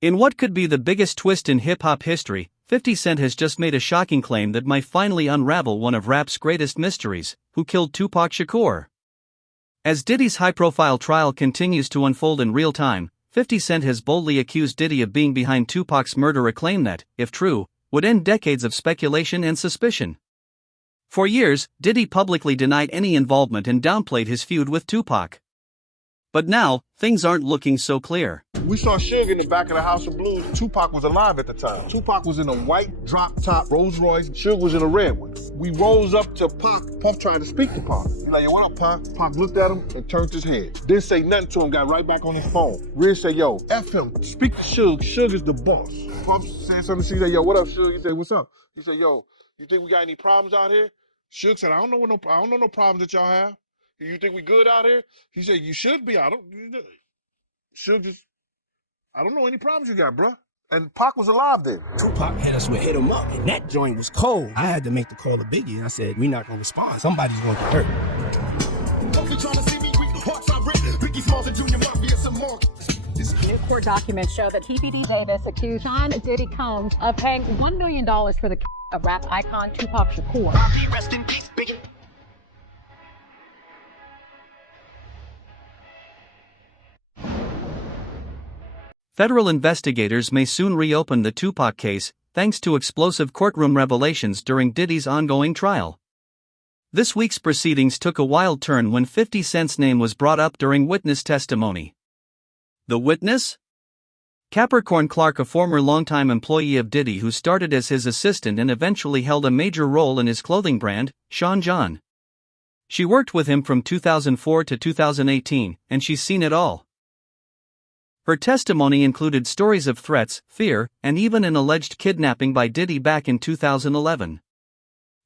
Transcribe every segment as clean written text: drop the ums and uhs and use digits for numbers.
In what could be the biggest twist in hip-hop history, 50 Cent has just made a shocking claim that might finally unravel one of rap's greatest mysteries: who killed Tupac Shakur? As Diddy's high-profile trial continues to unfold in real time, 50 Cent has boldly accused Diddy of being behind Tupac's murder, a claim that, if true, would end decades of speculation and suspicion. For years, Diddy publicly denied any involvement and downplayed his feud with Tupac. But now, things aren't looking so clear. We saw Suge in the back of the House of Blues. Tupac was alive at the time. Tupac was in a white drop-top Rolls Royce. Suge was in a red one. We rose up to Pac. Puff tried to speak to Pac. He's like, yo, what up, Pac? Pac looked at him and turned his head. Didn't say nothing to him, got right back on his phone. Riz said, yo, F him. Speak to Suge. Suge is the boss. Puff said something to Suge. He said, yo, what up, Suge? He said, what's up? He said, yo, you think we got any problems out here? Suge said, I don't know no problems that y'all have. You think we good out here? He said, you should be. Suge just, I don't know any problems you got, bruh. And Pac was alive then. Tupac hit us with Hit 'Em Up, and that joint was cold. I had to make the call to Biggie, and I said, we not gonna respond. Somebody's gonna get hurt. New court documents show that TPD Davis accused Sean Diddy Combs of paying $1 million for the of rap icon Tupac Shakur. Rest in peace, Biggie. Federal investigators may soon reopen the Tupac case, thanks to explosive courtroom revelations during Diddy's ongoing trial. This week's proceedings took a wild turn when 50 Cent's name was brought up during witness testimony. The witness? Capricorn Clark, a former longtime employee of Diddy who started as his assistant and eventually held a major role in his clothing brand, Sean John. She worked with him from 2004 to 2018, and she's seen it all. Her testimony included stories of threats, fear, and even an alleged kidnapping by Diddy back in 2011.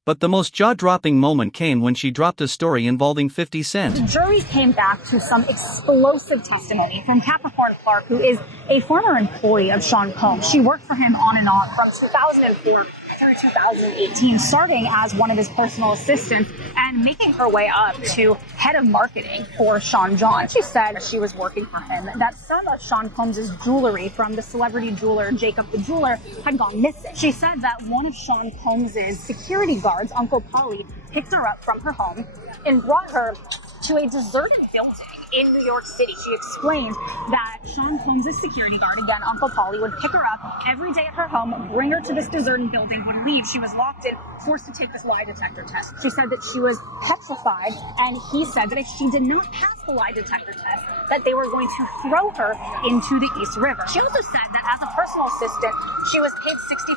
But the most jaw-dropping moment came when she dropped a story involving 50 Cent. The jury came back to some explosive testimony from Capricorn Clark, who is a former employee of Sean Combs. She worked for him on and on from 2004 through 2018, starting as one of his personal assistants and making her way up to head of marketing for Sean John. She said she was working for him, that some of Sean Combs' jewelry from the celebrity jeweler Jacob the Jeweler had gone missing. She said that one of Sean Combs' security guards, Uncle Polly, picked her up from her home and brought her to a deserted building in New York City. She explained that Sean Combs' security guard, again, Uncle Polly, would pick her up every day at her home, bring her to this deserted building, would leave. She was locked in, forced to take this lie detector test. She said that she was petrified, and he said that if she did not pass the lie detector test, that they were going to throw her into the East River. She also said that as a personal assistant, she was paid $65,000,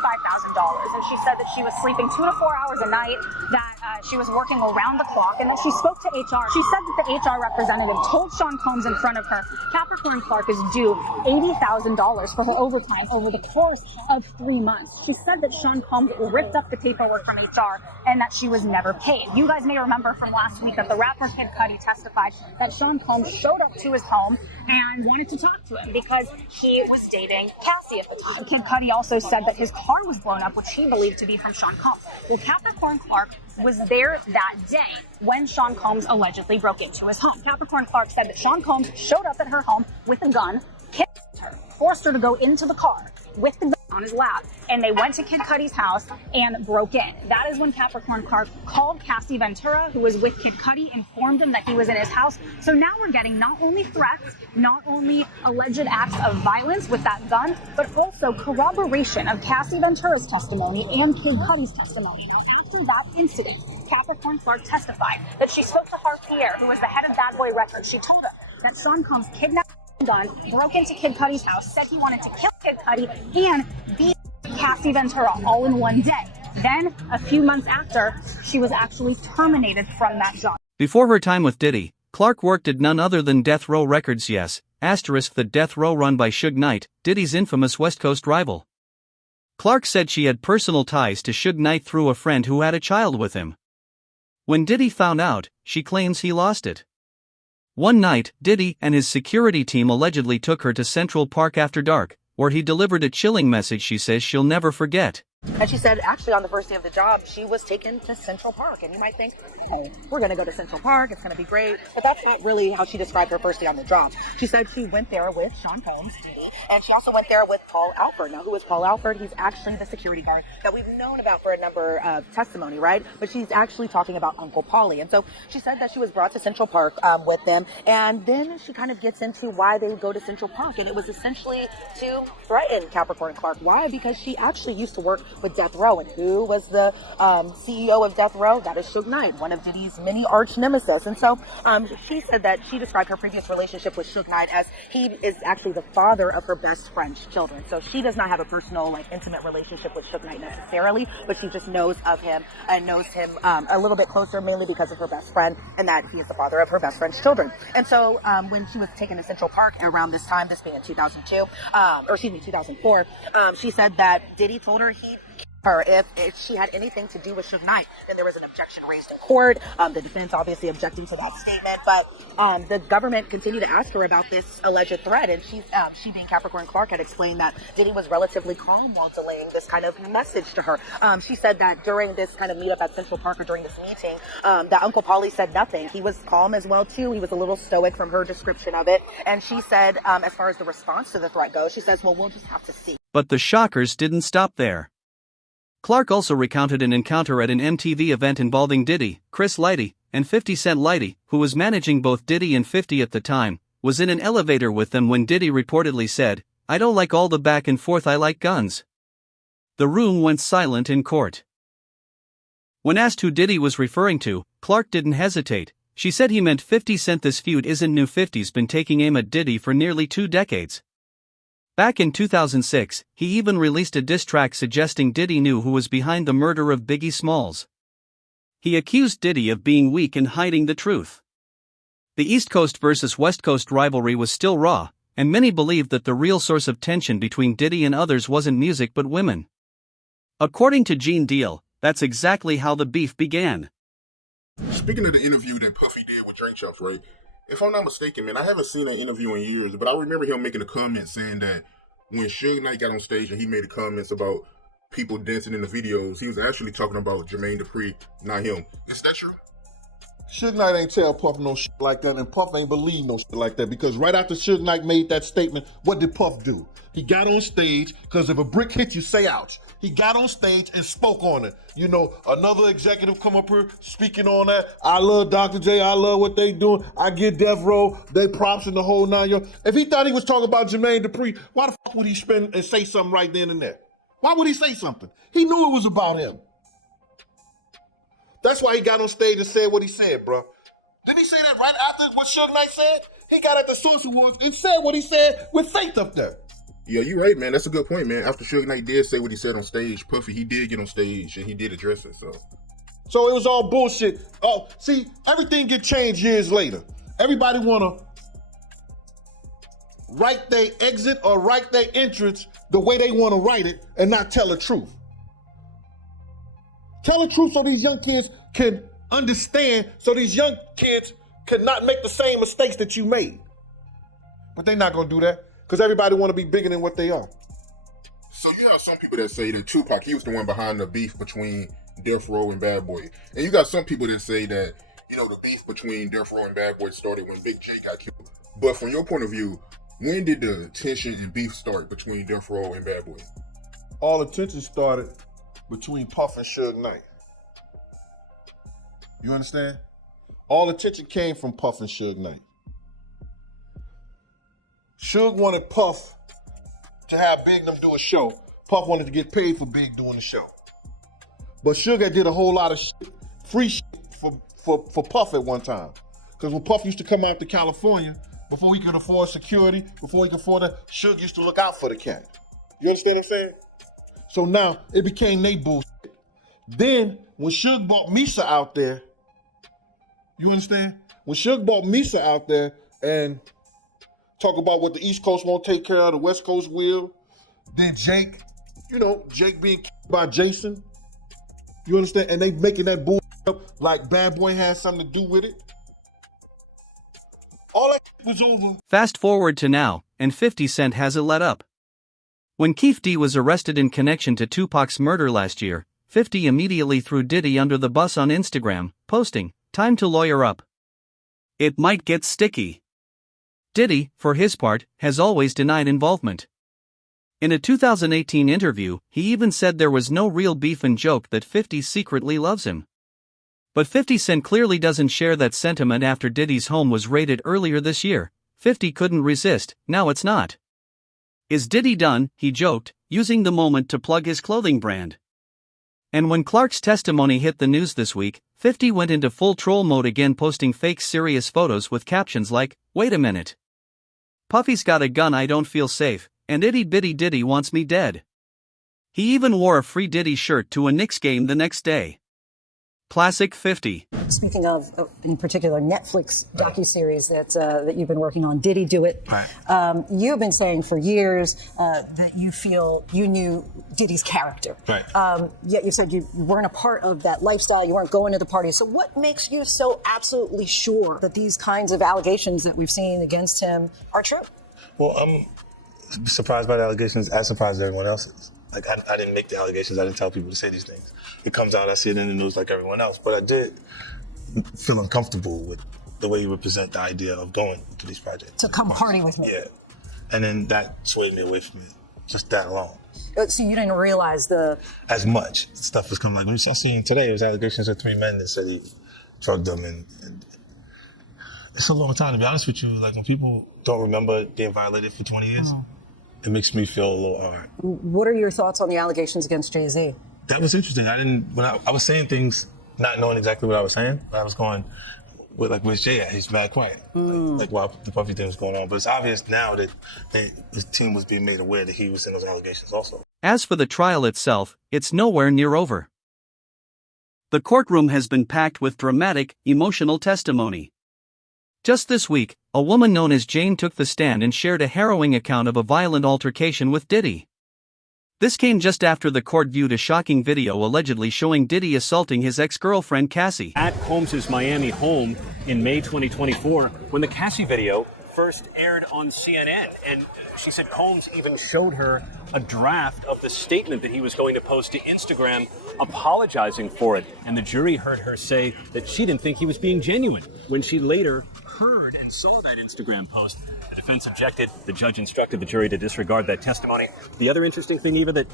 and she said that she was sleeping 2 to 4 hours a night, that she was working around the clock, and that she spoke to HR. She said that the HR representative told Sean Combs in front of her, Capricorn Clark is due $80,000 for her overtime over the course of 3 months. She said that Sean Combs ripped up the paperwork from HR and that she was never paid. You guys may remember from last week that the rapper Kid Cudi testified that Sean Combs showed up to his home and wanted to talk to him because he was dating Cassie at the time. Kid Cudi also said that his car was blown up, which he believed to be from Sean Combs. Well, Capricorn Clark was there that day when Sean Combs allegedly broke into his home. Capricorn Clark said that Sean Combs showed up at her home with a gun, kidnapped her, forced her to go into the car with the gun on his lap, and they went to Kid Cudi's house and broke in. That is when Capricorn Clark called Cassie Ventura, who was with Kid Cudi, informed him that he was in his house. So now we're getting not only threats, not only alleged acts of violence with that gun, but also corroboration of Cassie Ventura's testimony and Kid Cudi's testimony. After that incident, Capricorn Clark testified that she spoke to Harp Pierre, who was the head of Bad Boy Records. She told her that Sean Combs kidnapped a gun, broke into Kid Cudi's house, said he wanted to kill Kid Cudi, and beat Cassie Ventura all in one day. Then, a few months after, she was actually terminated from that job. Before her time with Diddy, Clark worked at none other than Death Row Records. Yes, asterisk the Death Row run by Suge Knight, Diddy's infamous West Coast rival. Clark said she had personal ties to Suge Knight through a friend who had a child with him. When Diddy found out, she claims he lost it. One night, Diddy and his security team allegedly took her to Central Park after dark, where he delivered a chilling message she says she'll never forget. And she said, actually, on the first day of the job, she was taken to Central Park. And you might think, hey, we're going to go to Central Park. It's going to be great. But that's not really how she described her first day on the job. She said she went there with Sean Combs, Diddy, and she also went there with Paul Alford. Now, who is Paul Alford? He's actually the security guard that we've known about for a number of testimony, right? But she's actually talking about Uncle Paulie. And so she said that she was brought to Central Park with them. And then she kind of gets into why they would go to Central Park. And it was essentially to threaten Capricorn Clark. Why? Because she actually used to work with Death Row. And who was the CEO of Death Row? That is Suge Knight, one of Diddy's many arch nemesis. And so she said that she described her previous relationship with Suge Knight as he is actually the father of her best friend's children. So she does not have a personal, intimate relationship with Suge Knight necessarily, but she just knows of him and knows him a little bit closer, mainly because of her best friend, and that he is the father of her best friend's children. And so when she was taken to Central Park around this time, this being in 2004, she said that Diddy told her he'd her if she had anything to do with Suge Knight. Then there was an objection raised in court. The defense obviously objecting to that statement, but the government continued to ask her about this alleged threat, and she being Capricorn Clark had explained that Diddy was relatively calm while delaying this kind of message to her. She said that during this kind of meetup at Central Park, or during this meeting, that Uncle Paulie said nothing. He was calm as well too. He was a little stoic from her description of it, and she said as far as the response to the threat goes, she says, well, we'll just have to see. But the shockers didn't stop there. Clark also recounted an encounter at an MTV event involving Diddy, Chris Lighty, and 50 Cent. Lighty, who was managing both Diddy and 50 at the time, was in an elevator with them when Diddy reportedly said, "I don't like all the back and forth, I like guns." The room went silent in court. When asked who Diddy was referring to, Clark didn't hesitate. She said he meant 50 Cent. This feud isn't new. 50's been taking aim at Diddy for nearly 2 decades. Back in 2006, he even released a diss track suggesting Diddy knew who was behind the murder of Biggie Smalls. He accused Diddy of being weak and hiding the truth. The East Coast versus West Coast rivalry was still raw, and many believed that the real source of tension between Diddy and others wasn't music but women. According to Gene Deal, that's exactly how the beef began. Speaking of the interview that Puffy did with Drink Champs, right? If I'm not mistaken, man, I haven't seen that interview in years, but I remember him making a comment saying that when Suge Knight got on stage and he made the comments about people dancing in the videos, he was actually talking about Jermaine Dupri, not him. Is that true? Suge Knight ain't tell Puff no shit like that, and Puff ain't believe no shit like that, because right after Suge Knight made that statement, what did Puff do? He got on stage, because if a brick hits you, say ouch. He got on stage and spoke on it. You know, another executive come up here speaking on that. I love Dr. J, I love what they doing. I get Death Row, they props in the whole 9 yards. If he thought he was talking about Jermaine Dupri, why the fuck would he spend and say something right then and there? Why would he say something? He knew it was about him. That's why he got on stage and said what he said, bro. Didn't he say that right after what Suge Knight said? He got at the Source Awards and said what he said with faith up there. Yeah, you're right, man. That's a good point, man. After Suge Knight did say what he said on stage, Puffy, he did get on stage and he did address it, so. So it was all bullshit. Oh, see, everything get changed years later. Everybody wanna write their exit or write their entrance the way they wanna write it and not tell the truth. Tell the truth so these young kids can understand, so these young kids can not make the same mistakes that you made. But they're not gonna do that, because everybody wanna be bigger than what they are. So you have some people that say that Tupac, he was the one behind the beef between Death Row and Bad Boy. And you got some people that say that, you know, the beef between Death Row and Bad Boy started when Big J got killed. But from your point of view, when did the tension and beef start between Death Row and Bad Boy? All the tension started between Puff and Suge Knight. You understand? All the tension came from Puff and Suge Knight. Suge wanted Puff to have Big them do a show. Puff wanted to get paid for Big doing the show. But Suge had did a whole lot of shit, free shit for Puff at one time. Because when Puff used to come out to California, before he could afford security, before he could afford that, Suge used to look out for the cat. You understand what I'm saying? So now it became they bullshit. Then when Suge brought Misa out there, you understand? When Suge brought Misa out there and talk about what the East Coast won't take care of, the West Coast will. Then Jake, you know, Jake being killed by Jason. You understand? And they making that bullshit up like Bad Boy had something to do with it. All that was over. Fast forward to now, and 50 Cent has it let up. When Keefe D was arrested in connection to Tupac's murder last year, 50 immediately threw Diddy under the bus on Instagram, posting, "Time to lawyer up. It might get sticky." Diddy, for his part, has always denied involvement. In a 2018 interview, he even said there was no real beef and joked that 50 secretly loves him. But 50 Cent clearly doesn't share that sentiment after Diddy's home was raided earlier this year. 50 couldn't resist, now it's not. "Is Diddy done?" he joked, using the moment to plug his clothing brand. And when Clark's testimony hit the news this week, 50 went into full troll mode again, posting fake serious photos with captions like, "Wait a minute. Puffy's got a gun, I don't feel safe, and itty bitty Diddy wants me dead." He even wore a free Diddy shirt to a Knicks game the next day. Classic 50. Speaking of, in particular, Netflix docuseries that you've been working on, Diddy Do It? Right. You've been saying for years that you feel you knew Diddy's character. Right. Yet you said you weren't a part of that lifestyle, you weren't going to the parties. So what makes you so absolutely sure that these kinds of allegations that we've seen against him are true? Well, I'm surprised by the allegations, as surprised as everyone else is. Like, I didn't make the allegations. I didn't tell people to say these things. It comes out, I see it in the news like everyone else. But I did feel uncomfortable with the way you would present the idea of going to these projects. To come party with me. Yeah. And then that swayed me away from it, just that alone. So you didn't realize as much stuff was coming. Like, when I seen today, it was allegations of 3 men that said he drugged them. And it's a long time, to be honest with you. Like, when people don't remember being violated for 20 years, it makes me feel a little hard. What are your thoughts on the allegations against Jay-Z? That was interesting. When I was saying things, not knowing exactly what I was saying, but I was going, where's Jay at? He's mad quiet. Like while the Puffy thing was going on. But it's obvious now that his team was being made aware that he was in those allegations also. As for the trial itself, it's nowhere near over. The courtroom has been packed with dramatic, emotional testimony. Just this week, a woman known as Jane took the stand and shared a harrowing account of a violent altercation with Diddy. This came just after the court viewed a shocking video allegedly showing Diddy assaulting his ex-girlfriend Cassie. At Combs' Miami home in May 2024, when the Cassie video first aired on CNN. And she said Combs even showed her a draft of the statement that he was going to post to Instagram, apologizing for it. And the jury heard her say that she didn't think he was being genuine. When she later heard and saw that Instagram post, the defense objected. The judge instructed the jury to disregard that testimony. The other interesting thing, Eva, that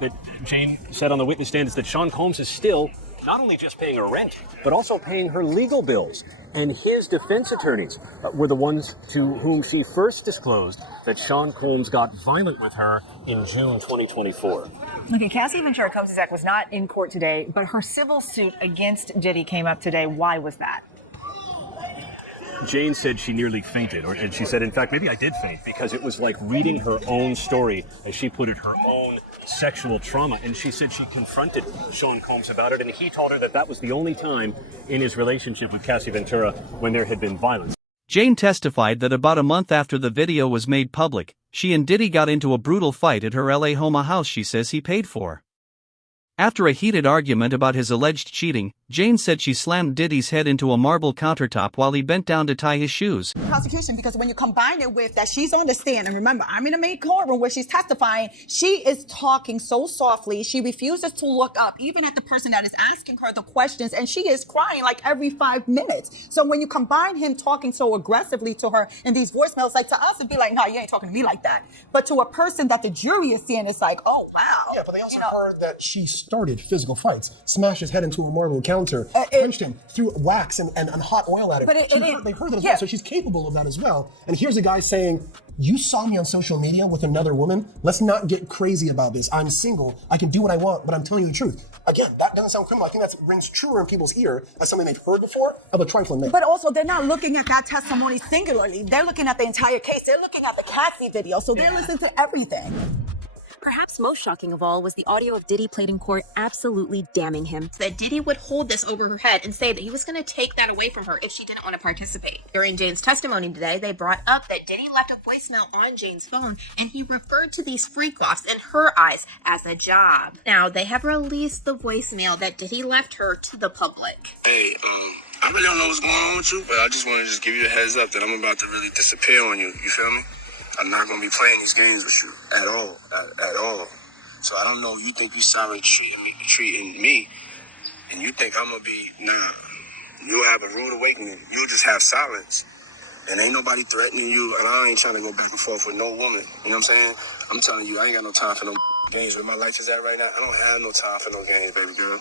Jane said on the witness stand is that Sean Combs is still not only just paying her rent, but also paying her legal bills. And his defense attorneys were the ones to whom she first disclosed that Sean Combs got violent with her in June 2024. Okay, Cassie Ventura Combs' act was not in court today, but her civil suit against Diddy came up today. Why was that? Jane said she nearly fainted, and she said, in fact, maybe I did faint, because it was like reading her own story, as she put it, her own sexual trauma. And she said she confronted Sean Combs about it, and he told her that that was the only time in his relationship with Cassie Ventura when there had been violence. Jane testified that about a month after the video was made public, she and Diddy got into a brutal fight at her LA home, a house she says he paid for. After a heated argument about his alleged cheating, Jane said she slammed Diddy's head into a marble countertop while he bent down to tie his shoes. Prosecution, because when you combine it with that she's on the stand, and remember, I'm in a main courtroom where she's testifying, she is talking so softly, she refuses to look up, even at the person that is asking her the questions, and she is crying like every 5 minutes. So when you combine him talking so aggressively to her in these voicemails, like to us, it'd be like, no, you ain't talking to me like that. But to a person that the jury is seeing, it's like, oh, wow. Yeah, but they also heard that she started physical fights, smashed his head into a marble counter, punched him, threw wax and hot oil at him. But they heard that as well, so she's capable of that as well. And here's a guy saying, you saw me on social media with another woman. Let's not get crazy about this. I'm single. I can do what I want, but I'm telling you the truth. Again, that doesn't sound criminal. I think that rings truer in people's ear as something they've heard before of a trifling man. But also, they're not looking at that testimony singularly. They're looking at the entire case. They're looking at the Cassie video, so they're listening to everything. Perhaps most shocking of all was the audio of Diddy played in court absolutely damning him. That Diddy would hold this over her head and say that he was going to take that away from her if she didn't want to participate. During Jane's testimony today, they brought up that Diddy left a voicemail on Jane's phone, and he referred to these freak-offs in her eyes as a job. Now, they have released the voicemail that Diddy left her to the public. Hey, I really don't know what's going on with you, but I just want to give you a heads up that I'm about to really disappear on you. You feel me? I'm not gonna be playing these games with you at all, at all. So I don't know. You think you silent treating me, and you think I'm gonna be You'll have a rude awakening. You'll just have silence, and ain't nobody threatening you. And I ain't trying to go back and forth with no woman. You know what I'm saying? I'm telling you, I ain't got no time for no games. Where my life is at right now, I don't have no time for no games, baby girl.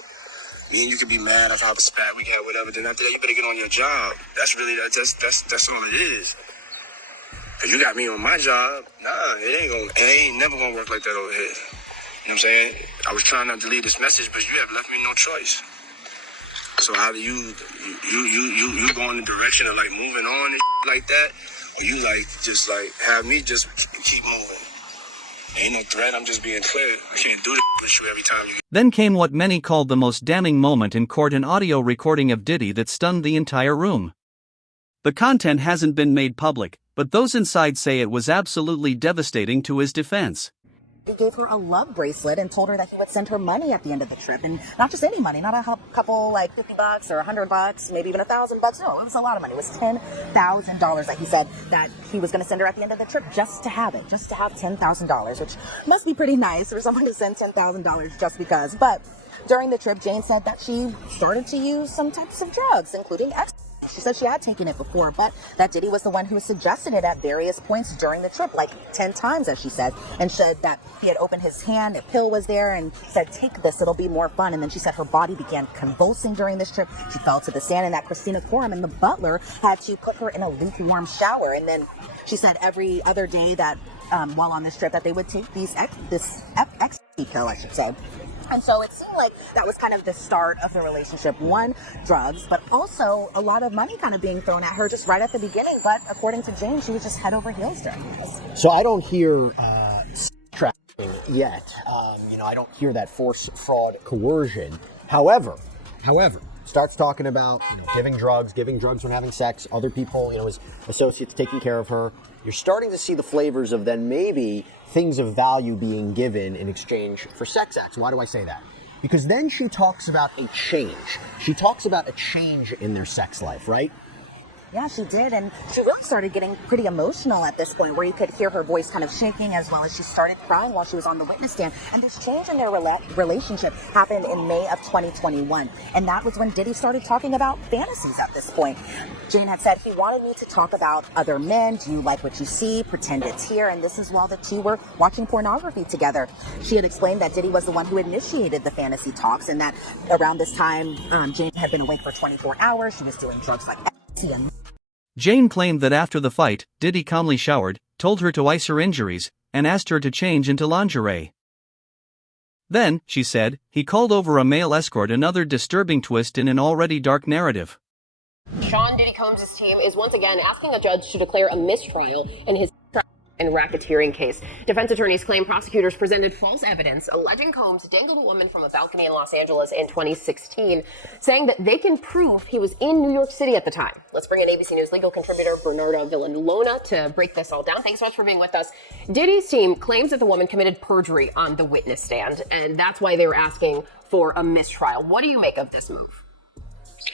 Me and you could be mad. I can have a spat. We can have whatever. Then after that, you better get on your job. That's really that's all it is. If you got me on my job, it ain't never gonna work like that over here. You know what I'm saying? I was trying not to leave this message, but you have left me no choice. So either you go in the direction of like moving on and like that, or you like just like have me just keep moving. Ain't no threat. I'm just being clear. I can't do this with you every time you. Then came what many called the most damning moment in court, an audio recording of Diddy that stunned the entire room. The content hasn't been made public, but those inside say it was absolutely devastating to his defense. He gave her a love bracelet and told her that he would send her money at the end of the trip, and not just any money, not a couple like $50 or $100, maybe even $1,000. No, it was a lot of money. It was $10,000 that he said that he was going to send her at the end of the trip just to have $10,000, which must be pretty nice for someone to send $10,000 just because. But during the trip, Jane said that she started to use some types of drugs, including ecstasy. She said she had taken it before, but that Diddy was the one who suggested it at various points during the trip, like 10 times, as she said, and said that he had opened his hand, a pill was there, and said, take this, it'll be more fun. And then she said her body began convulsing during this trip. She fell to the sand, and that Christina Coram and the butler had to put her in a lukewarm shower. And then she said every other day that while on this trip that they would take this ecstasy pill, I should say. And so it seemed like that was kind of the start of the relationship. One, drugs, but also a lot of money kind of being thrown at her just right at the beginning. But according to Jane, she was just head over heels during this. So I don't hear trafficking yet. I don't hear that force, fraud, coercion. However, starts talking about giving drugs when having sex, other people, his associates taking care of her. You're starting to see the flavors of then maybe things of value being given in exchange for sex acts. Why do I say that? Because then she talks about a change. She talks about a change in their sex life, right? Yeah, she did, and she really started getting pretty emotional at this point, where you could hear her voice kind of shaking, as well as she started crying while she was on the witness stand. And this change in their relationship happened in May of 2021, and that was when Diddy started talking about fantasies at this point. Jane had said, he wanted me to talk about other men. Do you like what you see? Pretend it's here. And this is while the two were watching pornography together. She had explained that Diddy was the one who initiated the fantasy talks, and that around this time, Jane had been awake for 24 hours. She was doing drugs like ecstasy and Jane claimed that after the fight, Diddy calmly showered, told her to ice her injuries, and asked her to change into lingerie. Then, she said, he called over a male escort, another disturbing twist in an already dark narrative. Sean Diddy Combs' team is once again asking a judge to declare a mistrial in his and racketeering case. Defense attorneys claim prosecutors presented false evidence alleging Combs dangled a woman from a balcony in Los Angeles in 2016, saying that they can prove he was in New York City at the time. Let's bring in ABC News legal contributor Bernardo Villalona to break this all down. Thanks so much for being with us. Diddy's team claims that the woman committed perjury on the witness stand, and that's why they were asking for a mistrial. What do you make of this move?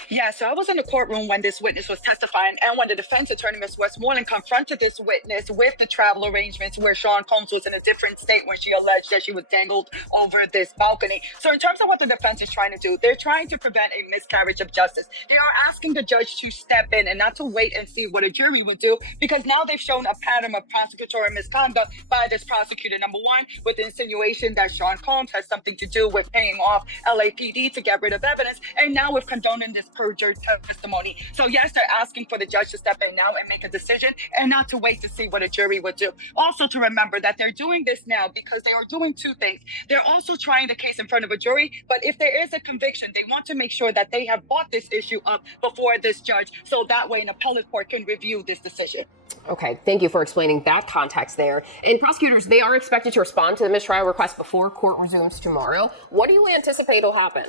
Yeah, so I was in the courtroom when this witness was testifying, and when the defense attorney, Ms. Westmoreland, confronted this witness with the travel arrangements where Sean Combs was in a different state when she alleged that she was dangled over this balcony. So in terms of what the defense is trying to do, they're trying to prevent a miscarriage of justice. They are asking the judge to step in and not to wait and see what a jury would do, because now they've shown a pattern of prosecutorial misconduct by this prosecutor. Number one, with the insinuation that Sean Combs has something to do with paying off LAPD to get rid of evidence, and now with condoning this perjured testimony. So yes, they're asking for the judge to step in now and make a decision, and not to wait to see what a jury would do. Also to remember that they're doing this now because they are doing two things. They're also trying the case in front of a jury, but if there is a conviction, they want to make sure that they have brought this issue up before this judge, so that way an appellate court can review this decision. Okay, thank you for explaining that context there. And prosecutors, they are expected to respond to the mistrial request before court resumes tomorrow. What do you anticipate will happen?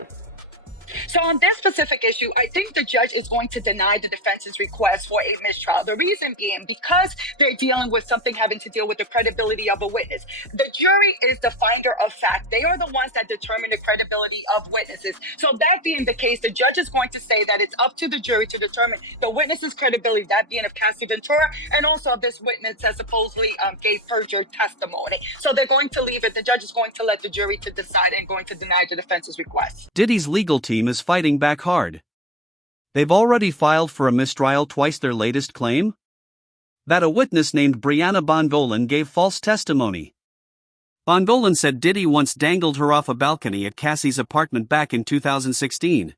So on this specific issue, I think the judge is going to deny the defense's request for a mistrial. The reason being because they're dealing with something having to deal with the credibility of a witness. The jury is the finder of fact. They are the ones that determine the credibility of witnesses. So that being the case, the judge is going to say that it's up to the jury to determine the witness's credibility, that being of Cassie Ventura, and also of this witness that supposedly gave perjured testimony. So they're going to leave it. The judge is going to let the jury to decide and going to deny the defense's request. Diddy's legal team is fighting back hard. They've already filed for a mistrial twice. Their latest claim? That a witness named Brianna Bonvolen gave false testimony. Bonvolen said Diddy once dangled her off a balcony at Cassie's apartment back in 2016.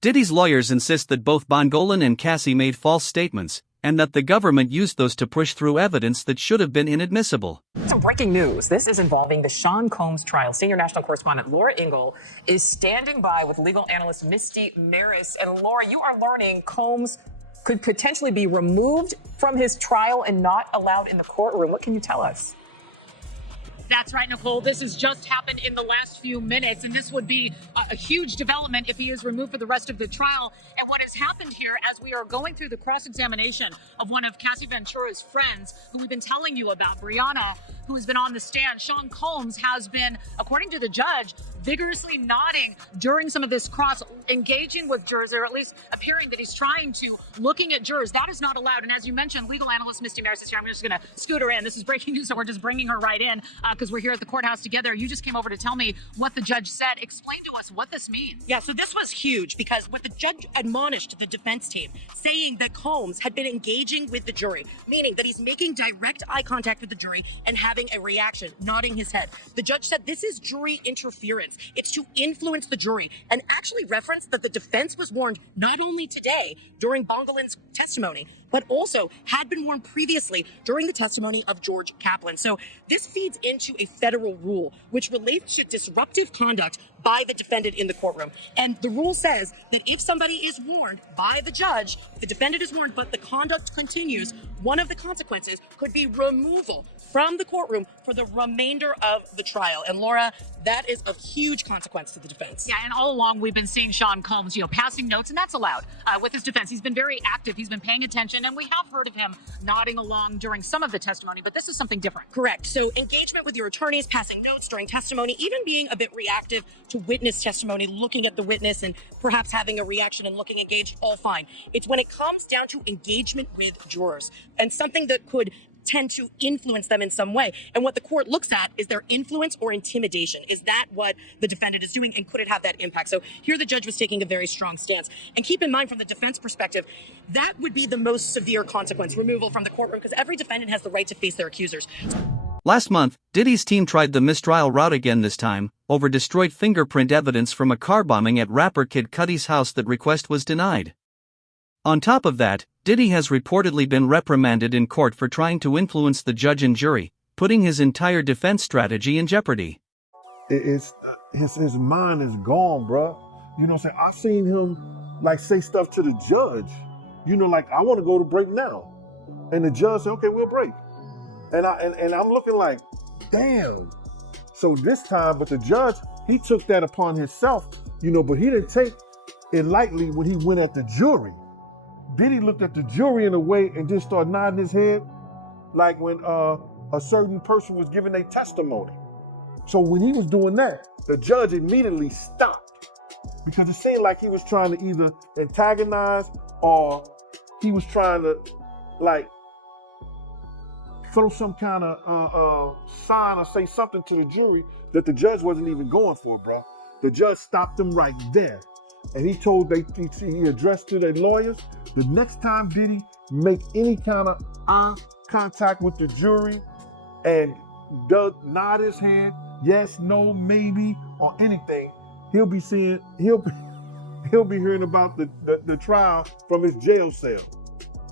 Diddy's lawyers insist that both Bonvolen and Cassie made false statements, and that the government used those to push through evidence that should have been inadmissible. Some breaking news. This is involving the Sean Combs trial. Senior national correspondent Laura Ingle is standing by with legal analyst Misty Maris. And Laura, you are learning Combs could potentially be removed from his trial and not allowed in the courtroom. What can you tell us? That's right, Nicole. This has just happened in the last few minutes, and this would be a huge development if he is removed for the rest of the trial. And what has happened here, as we are going through the cross-examination of one of Cassie Ventura's friends, who we've been telling you about, Brianna, who has been on the stand, Sean Combs has been, according to the judge, vigorously nodding during some of this cross, engaging with jurors, or at least appearing that he's trying to, looking at jurors. That is not allowed. And as you mentioned, legal analyst Misty Maris is here. I'm just going to scoot her in. This is breaking news, so we're just bringing her right in because we're here at the courthouse together. You just came over to tell me what the judge said. Explain to us what this means. Yeah, so this was huge because what the judge admonished the defense team, saying that Combs had been engaging with the jury, meaning that he's making direct eye contact with the jury and having a reaction, nodding his head. The judge said this is jury interference. It's to influence the jury, and actually referenced that the defense was warned not only today during Bonvolen's testimony, but also had been warned previously during the testimony of George Kaplan. So this feeds into a federal rule which relates to disruptive conduct by the defendant in the courtroom. And the rule says that if somebody is warned by the judge, the defendant is warned, but the conduct continues, one of the consequences could be removal from the courtroom for the remainder of the trial. And Laura, that is of huge consequence to the defense. Yeah, and all along we've been seeing Sean Combs, passing notes, and that's allowed with his defense. He's been very active. He's been paying attention, and we have heard of him nodding along during some of the testimony, but this is something different. Correct. So engagement with your attorneys, passing notes during testimony, even being a bit reactive to witness testimony, looking at the witness and perhaps having a reaction and looking engaged, all fine. It's when it comes down to engagement with jurors and something that could tend to influence them in some way. And what the court looks at is their influence or intimidation. Is that what the defendant is doing, and could it have that impact? So here the judge was taking a very strong stance. And keep in mind, from the defense perspective, that would be the most severe consequence, removal from the courtroom, because every defendant has the right to face their accusers. Last month, Diddy's team tried the mistrial route again, this time over destroyed fingerprint evidence from a car bombing at rapper Kid Cudi's house. That request was denied. On top of that, Diddy has reportedly been reprimanded in court for trying to influence the judge and jury, putting his entire defense strategy in jeopardy. His mind is gone, bruh. You know what I'm saying? I've seen him say stuff to the judge. I want to go to break now. And the judge said, okay, we'll break. And I'm looking like, damn. So this time, but the judge, he took that upon himself, but he didn't take it lightly when he went at the jury. Diddy looked at the jury in a way and just started nodding his head like when a certain person was giving their testimony. So when he was doing that, the judge immediately stopped because it seemed like he was trying to either antagonize or he was trying to throw some kind of sign or say something to the jury that the judge wasn't even going for, bro. The judge stopped him right there. And he addressed to their lawyers, the next time Diddy make any kind of eye contact with the jury and nod his head, yes, no, maybe, or anything, he'll be hearing about the trial from his jail cell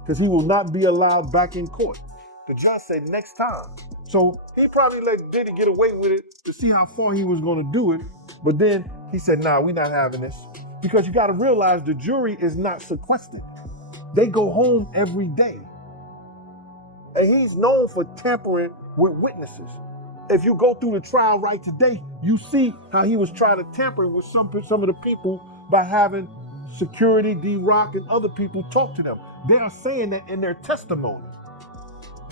because he will not be allowed back in court. The judge said next time. So he probably let Diddy get away with it to see how far he was going to do it. But then he said, nah, we're not having this. Because you got to realize the jury is not sequestered. They go home every day. And he's known for tampering with witnesses. If you go through the trial right today, you see how he was trying to tamper with some of the people by having security, D-Rock, and other people talk to them. They are saying that in their testimony.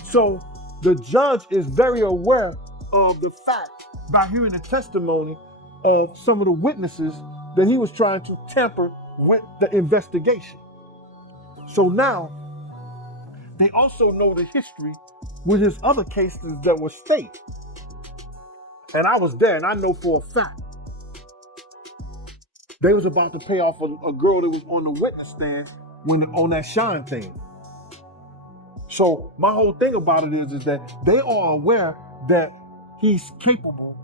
So the judge is very aware of the fact by hearing the testimony of some of the witnesses that he was trying to tamper with the investigation. So now they also know the history with his other cases that were state. And I was there, and I know for a fact they was about to pay off a girl that was on the witness stand on that Sean thing. So my whole thing about it is that they are aware that he's capable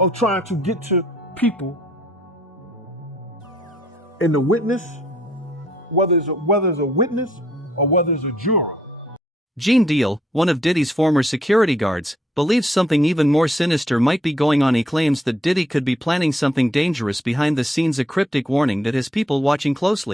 of trying to get to people in the witness, whether it's a witness or whether it's a juror. Gene Deal, one of Diddy's former security guards, believes something even more sinister might be going on. He claims that Diddy could be planning something dangerous behind the scenes, a cryptic warning that has people watching closely.